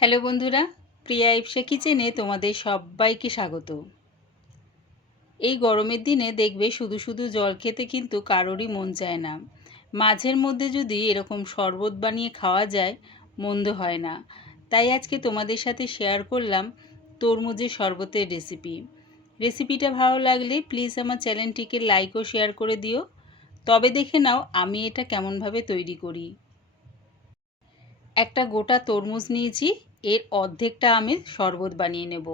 Hello বন্ধুরা, প্রিয়া ইপসা কিচেনে তোমাদের সবাইকে স্বাগত। এই গরমের দিনে দেখবে শুধু শুধু জল খেতে কিন্তু কারোরই মন চায় না। মাঝের মধ্যে যদি এরকম শরবত বানিয়ে খাওয়া যায়, মন্দ হয় না। তাই আজকে তোমাদের সাথে শেয়ার করলাম তরমুজের শরবতের রেসিপিটা ভালো লাগলে প্লিজ আমার চ্যানেলটিকে লাইক ও শেয়ার করে দিও। তবে দেখে নাও আমি এটা কেমনভাবে তৈরি করি। একটা গোটা তরমুজ নিয়েছি, এর অর্ধেকটা আমি শরবত বানিয়ে নেব।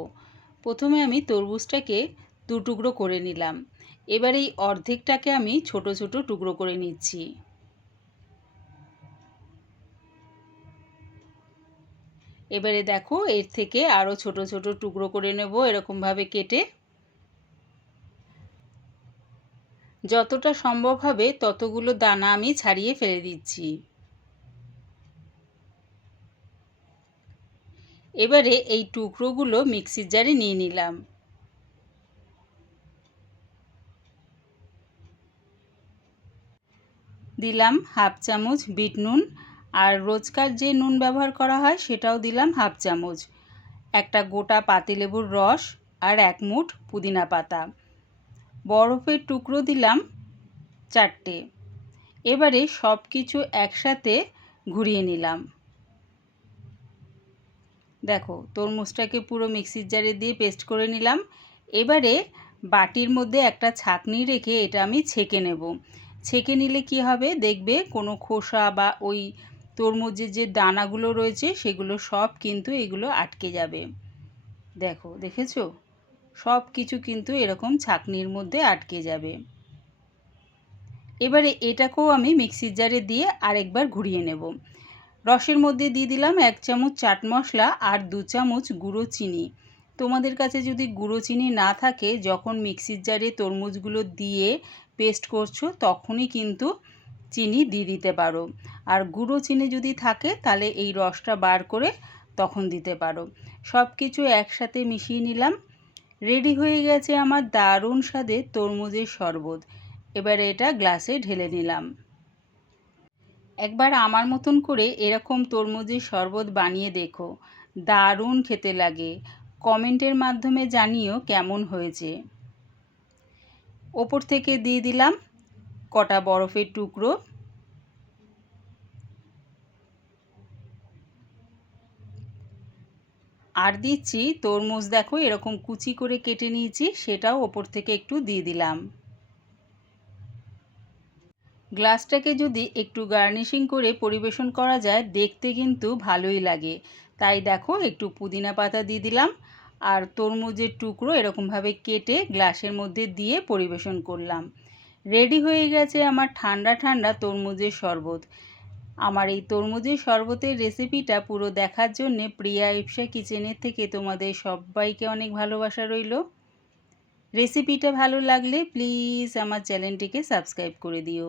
প্রথমে আমি তরমুজটাকে দু টুকরো করে নিলাম। এবার এই অর্ধেকটাকে আমি ছোট ছোট টুকরো করে নিচ্ছি। এবারে দেখো এর থেকে আরও ছোট ছোট টুকরো করে নেব এরকমভাবে কেটে। যতটা সম্ভব হবে ততগুলো দানা আমি ছাড়িয়ে ফেলে দিচ্ছি। এবারে এই টুকরোগুলো মিক্সির জারে নিয়ে নিলাম। দিলাম হাফ চামচ বিট নুন, আর রোজকার যে নুন ব্যবহার করা হয় সেটাও দিলাম হাফ চামচ। একটা গোটা পাতিলেবুর রস আর এক মুঠ পুদিনা পাতা। বরফের টুকরো দিলাম 4টে। এবারে সব কিছু একসাথে ঘুরিয়ে নিলাম। দেখো তরমুজটাকে পুরো মিক্সির জারে দিয়ে পেস্ট করে নিলাম। এবারে বাটির মধ্যে একটা ছাঁকনি রেখে এটা আমি ছেঁকে নেব। ছেঁকে নিলে কি হবে দেখবে কোনো খোসা বা ওই তরমুজের যে দানাগুলো রয়েছে সেগুলো সব কিন্তু এগুলো আটকে যাবে। দেখো দেখেছো সব কিছু কিন্তু এরকম ছাঁকনির মধ্যে আটকে যাবে। এবারে এটাকেও আমি মিক্সির জারে দিয়ে আরেকবার ঘুরিয়ে নেব। রসের মধ্যে দিয়ে দিলাম 1 চামচ চাট মশলা আর 2 চামচ গুঁড়ো চিনি। তোমাদের কাছে যদি গুঁড়ো চিনি না থাকে, যখন মিক্সির জারে তরমুজগুলো দিয়ে পেস্ট করছো তখনই কিন্তু চিনি দিয়ে দিতে পারো। আর গুঁড়ো চিনি যদি থাকে তাহলে এই রসটা বার করে তখন দিতে পারো। সব কিছু একসাথে মিশিয়ে নিলাম। রেডি হয়ে গেছে আমার দারুণ স্বাদের তরমুজের শরবত। এবারে এটা গ্লাসে ঢেলে নিলাম। একবার আমার মতন করে এরকম তরমুজের শরবত বানিয়ে দেখো, দারুণ খেতে লাগে। কমেন্টের মাধ্যমে জানিও কেমন হয়েছে। ওপর থেকে দিয়ে দিলাম কটা বরফের টুকরো। আর দিচ্ছি তরমুজ, দেখো এরকম কুচি করে কেটে নিয়েছি, সেটাও ওপর থেকে একটু দিয়ে দিলাম। গ্লাসটাকে যদি একটু গার্নিশিং করে পরিবেশন করা যায় দেখতে কিন্তু ভালোই লাগে। তাই দেখো একটু পুদিনা পাতা দিয়ে দিলাম আর তরমুজের টুকরো এরকমভাবে কেটে গ্লাসের মধ্যে দিয়ে পরিবেশন করলাম। রেডি হয়ে গেছে আমার ঠান্ডা ঠান্ডা তরমুজের শরবত। আমার এই তরমুজের শরবতের রেসিপিটা পুরো দেখার জন্যে প্রিয়া ইপসা কিচেনের থেকে তোমাদের সবাইকে অনেক ভালোবাসা রইল। রেসিপিটা ভালো লাগলে প্লিজ আমার চ্যানেলটিকে সাবস্ক্রাইব করে দিও।